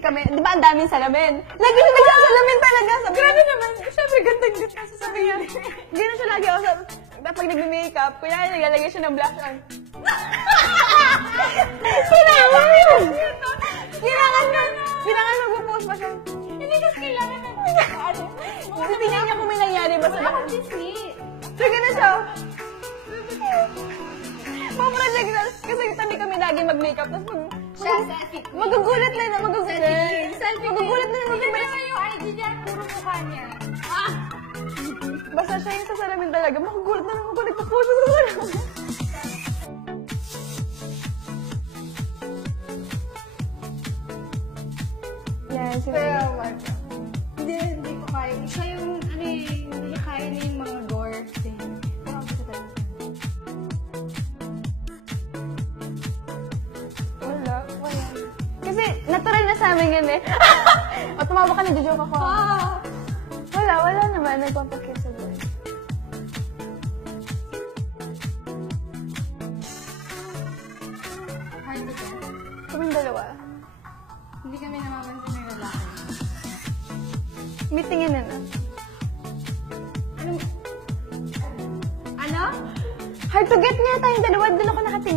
kami, di ba ang daming salamin? Lagi siya nagsasalamin talaga. Sabi Grabe naman. Siyempre, ganda-ganda ka sasabihin. Gano'n siya lagi. Pag nagme-makeup, kuya, naglalagay siya ng blush on. Kailangan yun! Kailangan mag-post pa siya. Hindi kasi kailangan na ano. Kasi tingnan niya kung may nangyari ba sa lahat. So, gano'n siya. Project na, kasi tabi kami lagi mag-makeup, tapos magugulat na magugulat na Hindi naman yung ID niya, puro mukha niya. Basta siya yung sa salamin talaga, magugulat na magugulat na po siya sa salamin. Yes, Pero, hindi ko kaya. Siya yung, hindi kaya na yung mga gore thing. Kasi natural na sa amin yun eh. O tumawa ka, nag-joke ako. Wala naman. Nagpampakit sa buhay. Hard to get. Kaming dalawa. Hindi kami namamansin ng lalaki. Meetingin na na. Ano? Hard to get nga tayong dalawa. Doon ako nakatingin.